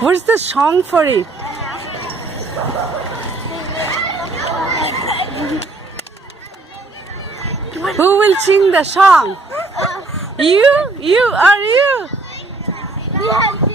What's the song for it? Who will sing the song? You? You? Are you? Yes.